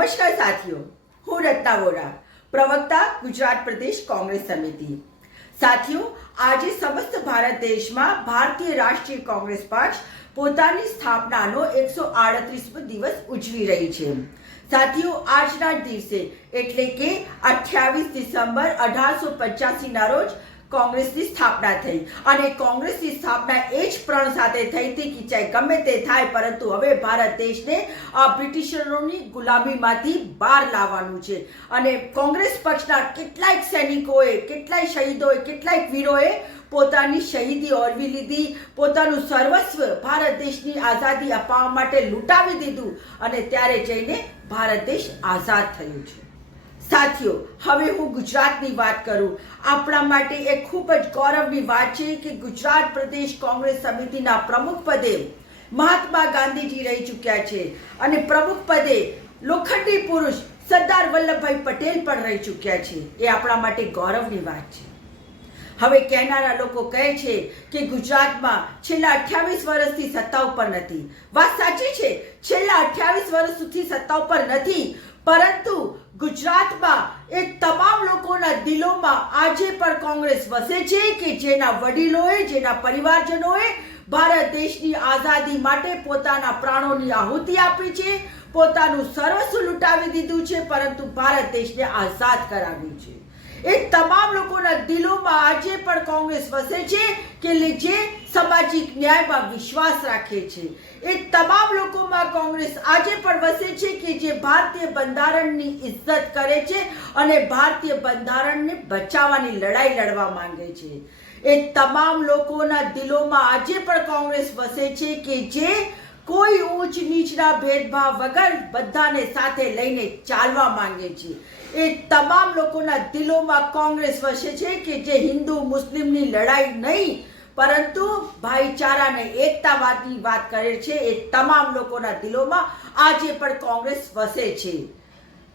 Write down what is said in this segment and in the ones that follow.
નમસ્કાર સાથીઓ, હું રત્ના વોરા, પ્રવક્તા ગુજરાત પ્રદેશ કોંગ્રેસ સમિતિ. સાથીઓ, આજે સમસ્ત ભારત દેશમાં ભારતીય રાષ્ટ્રીય કોંગ્રેસ પક્ષ પોતાની સ્થાપનાનો 138મો દિવસ ઉજવી રહી છે. સાથીઓ, આજના દિવસે એટલે કે 28 ડિસેમ્બર 1885 ના રોજ કોંગ્રેસની સ્થાપના થઈ અને કોંગ્રેસની સ્થાપના એ જ પ્રણ સાથે થઈ હતી કે ચાહે ગમે તે થાય, પરંતુ હવે ભારત દેશને આ બ્રિટિશરોની ગુલામીમાંથી બહાર લાવવાનું છે. અને કોંગ્રેસ પક્ષના કેટલાય સૈનિકોએ, કેટલાય શહીદોએ, કેટલાય વીરોએ પોતાની શહીદી ઓરવી લીધી, પોતાનું સર્વસ્વ ભારત દેશની આઝાદી અપાવવા માટે લૂંટાવી દીધું અને ત્યારે જઈને ભારત દેશ આઝાદ થયું છે. સાથીઓ, હવે હું ગુજરાતની વાત કરું. આપણા માટે એક ખૂબ જ ગૌરવની વાત છે કે ગુજરાત પ્રદેશ કોંગ્રેસ સમિતિના પ્રમુખ પદે મહાત્મા ગાંધીજી રહી ચૂક્યા છે અને પ્રમુખ પદે લોખંડી પુરુષ સરદાર વલ્લભભાઈ પટેલ પણ રહી ચૂક્યા છે. એ આપણા માટે ગૌરવની વાત છે. હવે કહેનારા લોકો કહે છે કે ગુજરાતમાં છેલ્લા 28 વર્ષથી સત્તા ઉપર નથી. વાત સાચી છે, છેલ્લા 28 વર્ષ સુધી સત્તા ઉપર નથી, પરંતુ ગુજરાતમાં એ તમામ લોકોના દિલોમાં આજે પણ કોંગ્રેસ વસે છે કે જેના વડીલોએ, જેના પરિવારજનોએ ભારત દેશની આઝાદી માટે પોતાના પ્રાણોની આહુતિ આપી છે, પોતાનું સર્વસ્વ લૂંટાવી દીધું છે, પરંતુ ભારત દેશને આઝાદ કરાવ્યું છે. એ તમામ લોકોના દિલોમાં આજે પણ કોંગ્રેસ વસે છે કે જે સામાજિક ન્યાયમાં વિશ્વાસ રાખે છે. એ તમામ લોકોમાં કોંગ્રેસ આજે પણ વસે છે કે જે ભારતીય બંધારણની ઇજ્જત કરે છે અને ભારતીય બંધારણને બચાવવાની લડાઈ લડવા માંગે છે. એ તમામ લોકોના દિલોમાં આજે પણ કોંગ્રેસ વસે છે કે જે કોઈ ઊંચ નીચના ભેદભાવ વગર બધાને સાથે લઈને ચાલવા માંગે છે. એ તમામ લોકોના દિલોમાં કોંગ્રેસ વસે છે કે જે હિન્દુ મુસ્લિમની લડાઈ નહીં, પરંતુ ભાઈચારાને એકતાવાદની વાત કરે છે. એ તમામ લોકોના દિલોમાં આજે પણ કોંગ્રેસ વસે છે.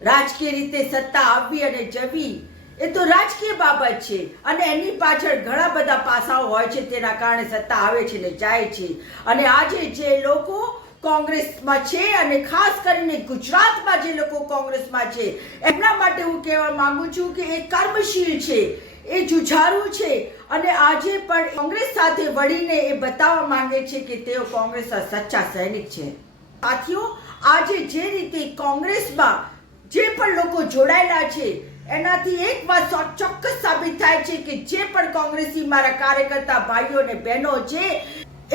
રાજકીય રીતે સત્તા આવવી અને જવી એ તો રાજકીય બાબત છે અને એની પાછળ ઘણા બધા પાસાઓ હોય છે, તેના કારણે સત્તા આવે છે ને જાય છે. અને આજે જે લોકો કોંગ્રેસમાં છે અને ખાસ કરીને ગુજરાતમાં જે લોકો કોંગ્રેસમાં છે, એમના માટે હું કહેવા માંગુ છું કે એ કર્મશીલ છે, એ જુઝારુ છે અને આજે પણ કોંગ્રેસ સાથે વળીને એ બતાવવા માંગે છે કે તેઓ કોંગ્રેસના સચ્ચા સૈનિક છે. સાથીઓ, આજે જે રીતે કોંગ્રેસમાં જે પણ લોકો જોડાયેલા છે એનાથી એક વાત ચોક્કસ સાબિત થાય છે કે જે પણ કોંગ્રેસી મારા કાર્યકર્તા ભાઈઓ અને બહેનો છે,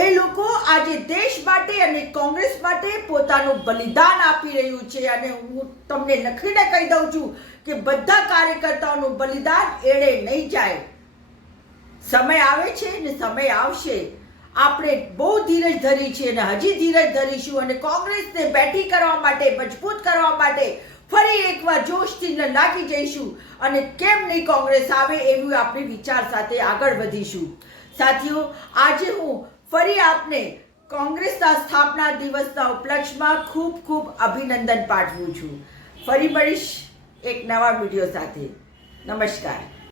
એ લોકો આજે દેશ માટે અને કોંગ્રેસ માટે પોતાનું બલિદાન આપી રહ્યું છે. અને હું તમને લખીને કહી દઉં છું કે બધા કાર્યકર્તાઓનું બલિદાન એળે નહીં જાય. સમય આવે છે ને સમય આવશે. આપણે બહુ ધીરજ ધરી છે અને હજી ધીરજ ધરીશું અને કોંગ્રેસને બેઠી કરવા માટે, મજબૂત કરવા માટે ફરી એકવાર જોશથી લાગી જઈશું અને કેમ નહીં કોંગ્રેસ આવે એવી આપણી વિચાર સાથે આગળ વધીશું. સાથીઓ, આજે હું ફરી આપને કોંગ્રેસના સ્થાપના દિવસના ઉપલક્ષમાં ખૂબ ખૂબ અભિનંદન પાઠવું છું. ફરી મળીશ એક નવા વિડીયો સાથે. નમસ્કાર.